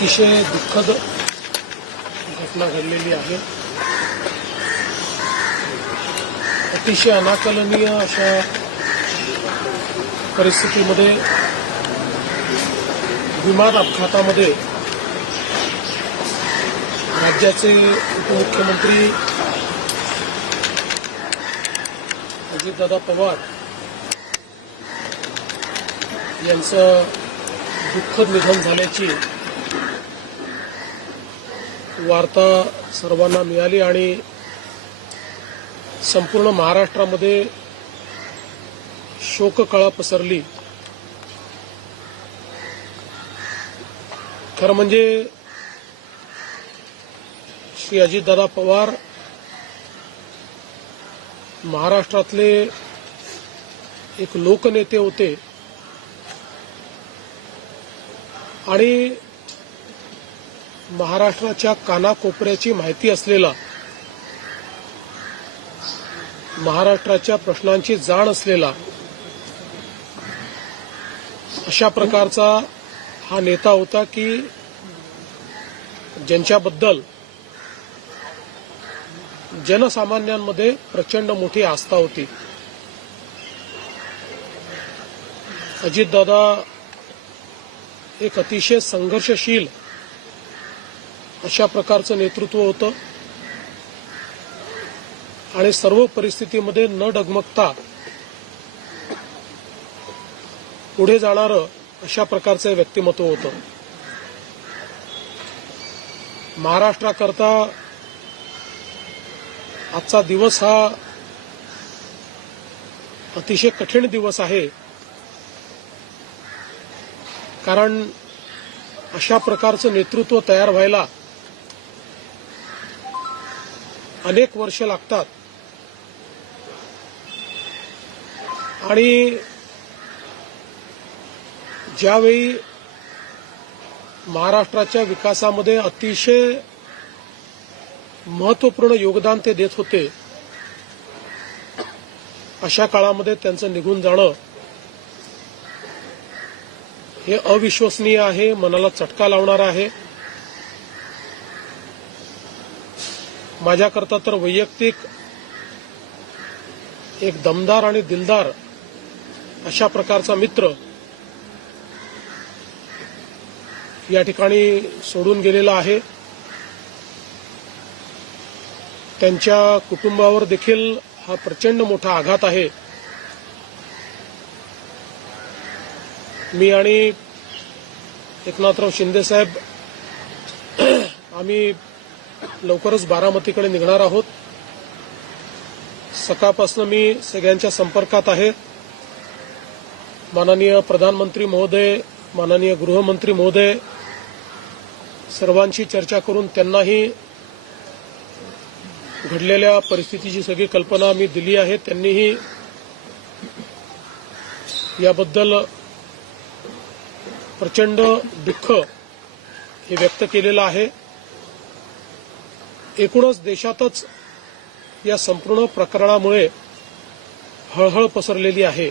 अतिशय दुःखद घटना घडलेली आहे। अतिशय अनाकलनीय अशा परिस्थितीमध्ये विमान अपघातामध्ये राज्याचे उपमुख्यमंत्री अजितदादा पवार यांचं दुःखद निधन झाल्याची वार्ता सर्वांना मिळाली आणि संपूर्ण महाराष्ट्रामध्ये शोककळा पसरली। खरं म्हणजे श्री अजितदादा पवार महाराष्ट्रातले एक लोकनेते होते आणि महाराष्ट्राच्या कानाकोपऱ्याची माहिती असलेला, महाराष्ट्राच्या प्रश्नांची जाण असलेला अशा प्रकारचा हा नेता होता की ज्यांच्याबद्दल जनसामान्यांमध्ये प्रचंड मोठी आस्था होती। अजितदादा एक अतिशय संघर्षशील अशा प्रकारचं नेतृत्व होतं आणि सर्व परिस्थितीमध्ये न डगमगता पुढे जाणारं अशा प्रकारचं व्यक्तिमत्व होतं। महाराष्ट्राकरता आजचा दिवस हा अतिशय कठीण दिवस आहे, कारण अशा प्रकारचं नेतृत्व तयार व्हायला अनेक वर्ष लागतात आणि ज्यावेळी महाराष्ट्राच्या विकासामध्ये अतिशय महत्त्वपूर्ण योगदान ते देत होते, अशा काळामध्ये त्यांचं निघून जाणं हे अविश्वसनीय आहे, मनाला चटका लावणारं आहे। माझ्याकरता तर वैयक्तिक एक दमदार आणि दिलदार अशा प्रकारचा मित्र या ठिकाणी सोडून गेलेला आहे। त्यांच्या कुटुंबावर देखील हा प्रचंड मोठा आघात आहे। मी आणि एकनाथराव शिंदे साहेब आम्ही लवकरच बारामतीकडे निघणार आहोत। सकाळपासून मी सगळ्यांच्या संपर्कात आहे। माननीय प्रधानमंत्री महोदय, माननीय गृहमंत्री महोदय सर्वांशी चर्चा करून त्यांनाही घडलेल्या परिस्थितीची सगळी कल्पना मी दिली आहे। त्यांनीही याबद्दल प्रचंड दुःख हे व्यक्त केलेलं आहे। एकूणच देशातच या संपूर्ण प्रकरणामुळे हळहळ पसरलेली आहे।